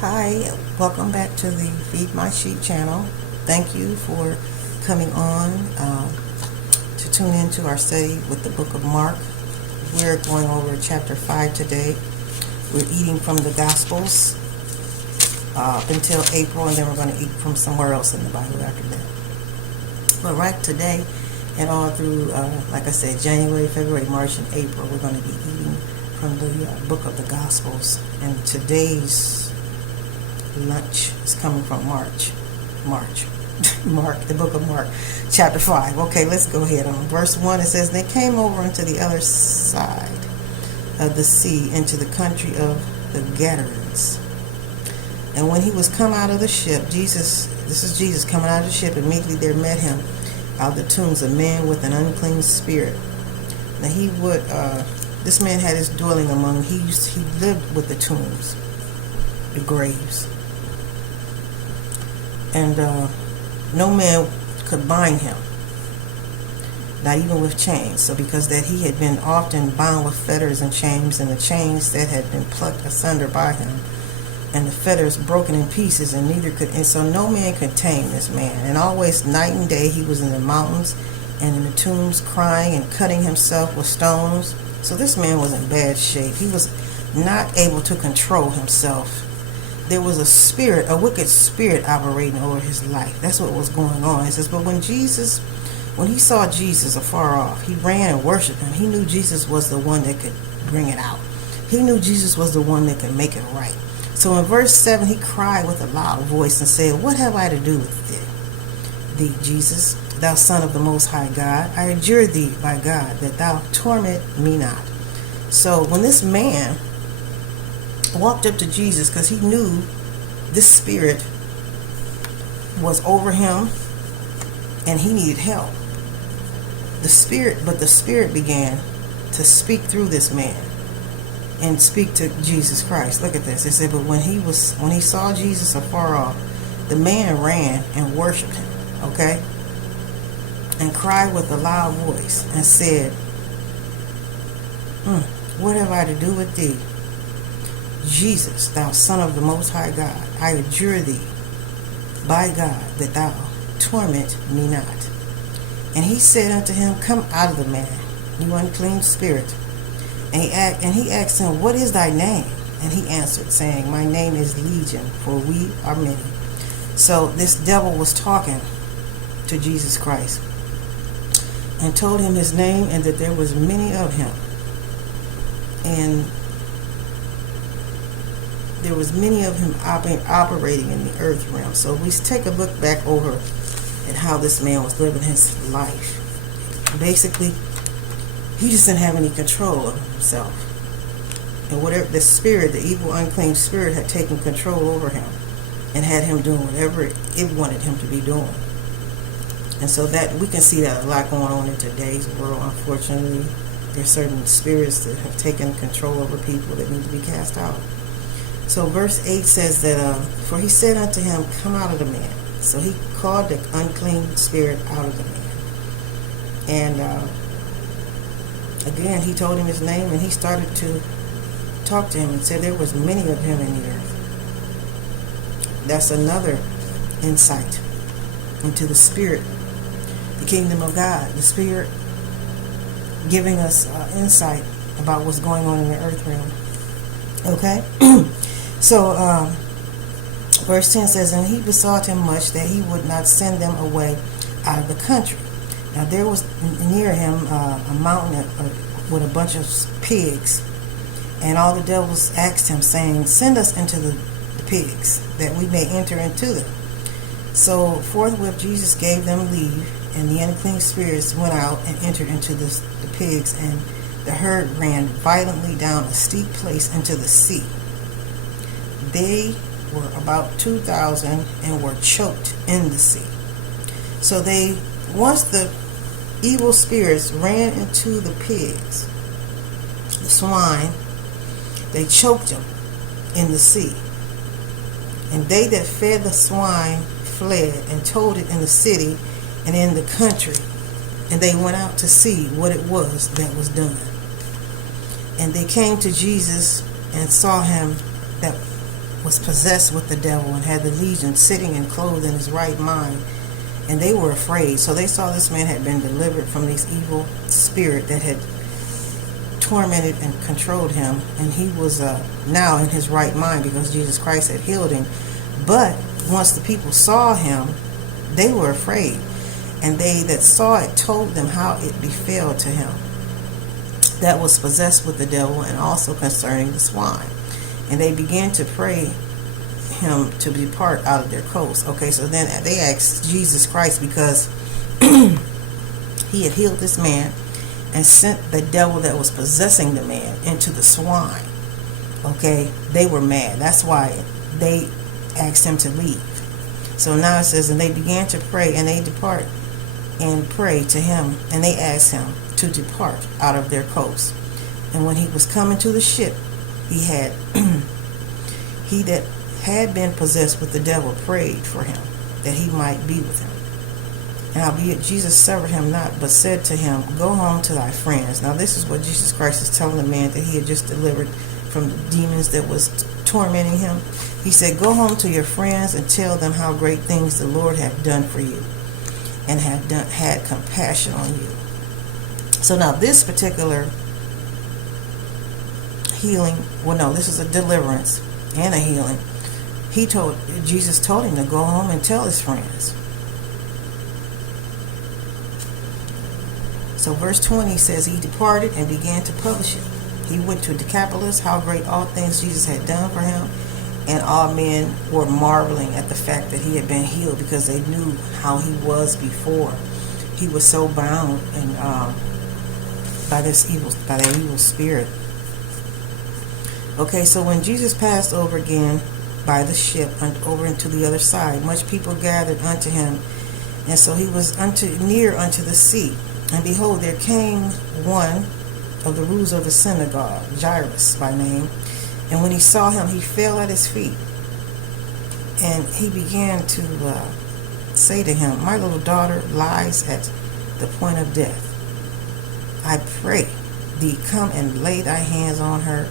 Hi, welcome back to the Feed My Sheep channel. Thank you for coming on to tune into our study with the book of Mark. We're going over chapter 5 today. We're eating from the Gospels until April, and then we're going to eat from somewhere else in the Bible after that. But right today and all through, like I said, January, February, March, and April, we're going to be eating from the book of the Gospels. And today's lunch is coming from Mark, the book of Mark, chapter 5. Okay, let's go ahead on. Verse 1, it says, "They came over into the other side of the sea, into the country of the Gadarenes. And when he was come out of the ship," this is Jesus coming out of the ship, "immediately there met him out of the tombs a man with an unclean spirit. Now this man had his dwelling among, he lived with the tombs, the graves. And no man could bind him, not even with chains. So because that he had been often bound with fetters and chains, and the chains that had been plucked asunder by him, and the fetters broken in pieces, and so no man could tame this man. And always night and day he was in the mountains and in the tombs, crying and cutting himself with stones." So this man was in bad shape. He was not able to control himself. There was a wicked spirit operating over his life. That's what was going on. It says, "But when he saw Jesus afar off, he ran and worshipped him." He knew Jesus was the one that could bring it out. He knew Jesus was the one that could make it right. So in verse 7, he cried with a loud voice and said, "What have I to do with thee, Jesus, thou Son of the Most High God? I adjure thee by God that thou torment me not." So when this man walked up to Jesus, because he knew this spirit was over him and he needed help, the spirit began to speak through this man and speak to Jesus Christ. Look at this. It said, "But when he saw Jesus afar off, the man ran and worshipped him," okay, "and cried with a loud voice and said, What have I to do with thee, Jesus, thou Son of the Most High God? I adjure thee by God that thou torment me not." And he said unto him, "Come out of the man, you unclean spirit." And he asked him, "What is thy name?" And he answered, saying, "My name is Legion, for we are many." So this devil was talking to Jesus Christ and told him his name and that there was many of him. And there was many of him operating in the earth realm. So we take a look back over at how this man was living his life. Basically, he just didn't have any control of himself. And whatever the spirit, the evil, unclean spirit, had taken control over him and had him doing whatever it wanted him to be doing. And so that we can see that a lot going on in today's world. Unfortunately, there's certain spirits that have taken control over people that need to be cast out. So verse 8 says that, "For he said unto him, Come out of the man." So he called the unclean spirit out of the man. And again, he told him his name, and he started to talk to him and said there was many of him in the earth. That's another insight into the spirit, the kingdom of God, the spirit giving us insight about what's going on in the earth realm. Okay? So verse 10 says, "And he besought him much that he would not send them away out of the country. Now there was near him a mountain with a bunch of pigs. And all the devils asked him, saying, Send us into the pigs, that we may enter into them. So forthwith Jesus gave them leave, and the unclean spirits went out and entered into the pigs, and the herd ran violently down a steep place into the sea. They were about 2,000 and were choked in the sea." So once the evil spirits ran into the pigs, the swine, they choked them in the sea. And they that fed the swine fled and told it in the city and in the country. And they went out to see what it was that was done. And they came to Jesus and saw him was possessed with the devil and had the legion, sitting and clothed in his right mind. And they were afraid. So they saw this man had been delivered from this evil spirit that had tormented and controlled him. And he was now in his right mind because Jesus Christ had healed him. But once the people saw him, they were afraid. And they that saw it told them how it befell to him that was possessed with the devil, and also concerning the swine. And they began to pray him to depart out of their coast. Okay, so then they asked Jesus Christ, because he had healed this man and sent the devil that was possessing the man into the swine. Okay, they were mad. That's why they asked him to leave. So now it says, and they began to pray, and they depart and pray to him, and they asked him to depart out of their coast. And when he was coming to the ship, he that had been possessed with the devil prayed for him, that he might be with him. And howbeit Jesus suffered him not, but said to him, Go home to thy friends. Now this is what Jesus Christ is telling the man that he had just delivered from the demons that was tormenting him. He said, Go home to your friends and tell them how great things the Lord hath done for you, and had compassion on you. So now this particular healing, this is a deliverance and a healing. Jesus told him to go home and tell his friends. So verse 20 says, he departed and began to publish it. He went to Decapolis, how great all things Jesus had done for him. And all men were marveling at the fact that he had been healed, because they knew how he was before. He was so bound and by that evil spirit. Okay, so when Jesus passed over again by the ship and over into the other side, much people gathered unto him, and so he was near unto the sea. And behold, there came one of the rulers of the synagogue, Jairus by name. And when he saw him, he fell at his feet. And he began to say to him, My little daughter lies at the point of death. I pray thee, come and lay thy hands on her,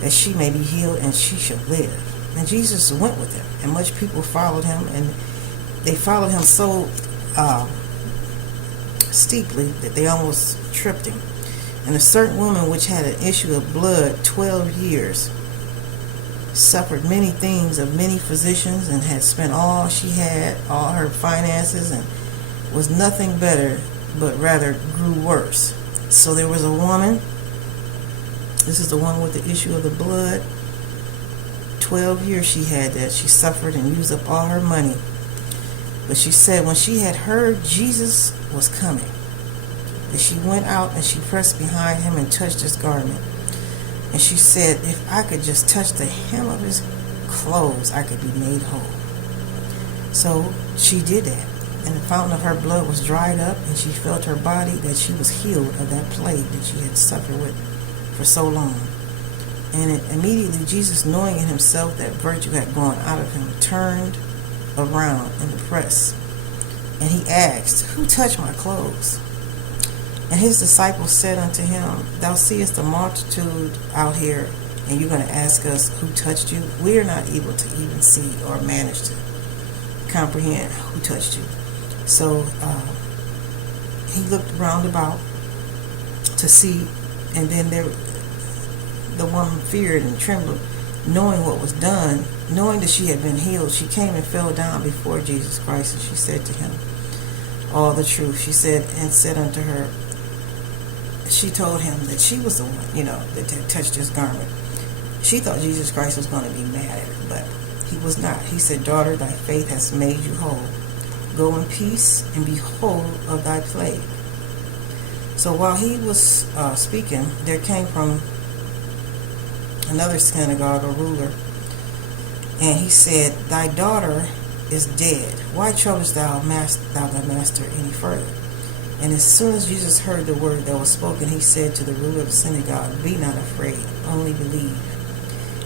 that she may be healed, and she shall live. And Jesus went with him, and much people followed him, and they followed him so steeply that they almost tripped him. And a certain woman which had an issue of blood 12 years, suffered many things of many physicians, and had spent all she had, all her finances, and was nothing better, but rather grew worse. So there was a woman, this is the one with the issue of the blood. 12 years she had that. She suffered and used up all her money. But she said when she had heard Jesus was coming, that she went out and she pressed behind him and touched his garment. And she said, if I could just touch the hem of his clothes, I could be made whole. So she did that. And the fountain of her blood was dried up, and she felt her body that she was healed of that plague that she had suffered with for so long. And immediately Jesus, knowing in himself that virtue had gone out of him, turned around in the press. And he asked, Who touched my clothes? And his disciples said unto him, Thou seest the multitude out here, and you're going to ask us who touched you? We are not able to even see or manage to comprehend who touched you. So he looked round about to see, and then the woman feared and trembled, knowing what was done, knowing that she had been healed. She came and fell down before Jesus Christ, and she said to him all the truth. She said, and said unto her, she told him that she was the one, that had touched his garment. She thought Jesus Christ was going to be mad at her, but he was not. He said, Daughter, thy faith has made you whole. Go in peace and be whole of thy plague. So while he was speaking, there came from another synagogue, a ruler, and he said, Thy daughter is dead. Why troublest thou thy master any further? And as soon as Jesus heard the word that was spoken, he said to the ruler of the synagogue, Be not afraid, only believe.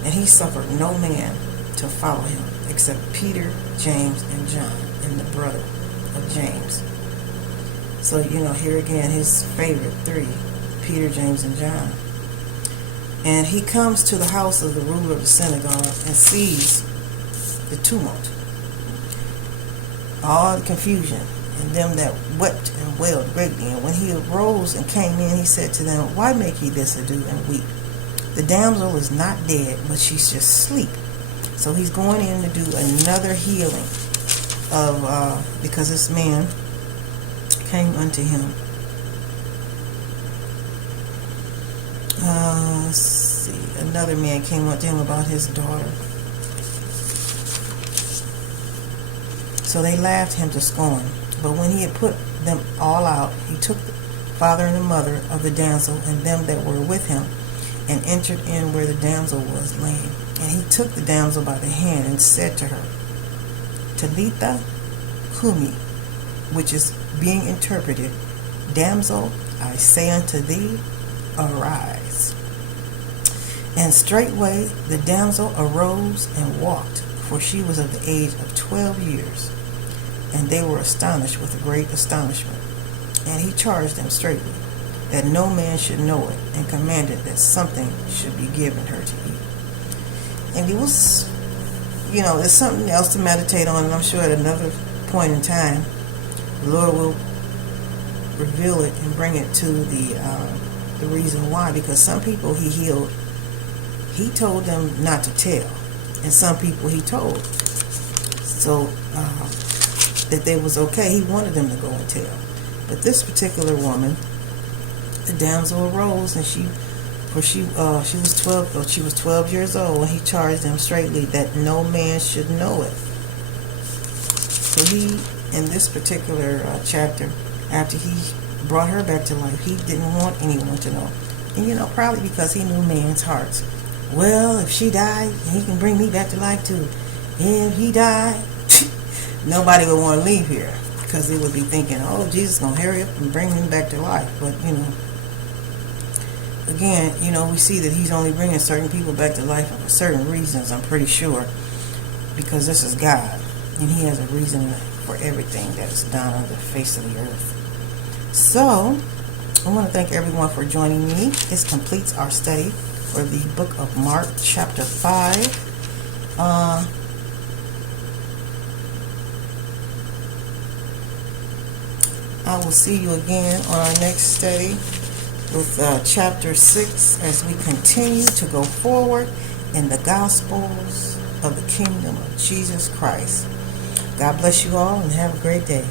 And he suffered no man to follow him, except Peter, James, and John, and the brother of James. So, here again, his favorite three, Peter, James, and John. And he comes to the house of the ruler of the synagogue and sees the tumult, all the confusion, and them that wept and wailed greatly. And when he arose and came in, he said to them, Why make ye this ado and weep? The damsel is not dead, but she's just asleep. So he's going in to do another healing of because this man came unto him. Let's see. Another man came unto him about his daughter. So they laughed him to scorn. But when he had put them all out, he took the father and the mother of the damsel and them that were with him, and entered in where the damsel was laying. And he took the damsel by the hand and said to her, Talitha cumi, which is being interpreted, Damsel, I say unto thee, arise. And straightway the damsel arose and walked, for she was of the age of 12 years. And they were astonished with a great astonishment. And he charged them straightly that no man should know it, and commanded that something should be given her to eat. And it was, there's something else to meditate on, and I'm sure at another point in time, the Lord will reveal it and bring it to the reason why. Because some people he healed, he told them not to tell, and some people he told so that they was okay. He wanted them to go and tell. But this particular woman, the damsel arose, and she was 12 years old, and he charged them straightly that no man should know it. So he, in this particular chapter, after he brought her back to life, he didn't want anyone to know. And probably because he knew man's hearts. Well, if she died, he can bring me back to life too. And if he died, nobody would want to leave here, because they would be thinking, oh, Jesus is going to hurry up and bring him back to life. But, again, we see that he's only bringing certain people back to life for certain reasons, I'm pretty sure, because this is God, and he has a reason for everything that is done on the face of the earth. So, I want to thank everyone for joining me. This completes our study for the book of Mark, chapter 5. I will see you again on our next study with chapter 6 as we continue to go forward in the Gospels of the Kingdom of Jesus Christ. God bless you all and have a great day.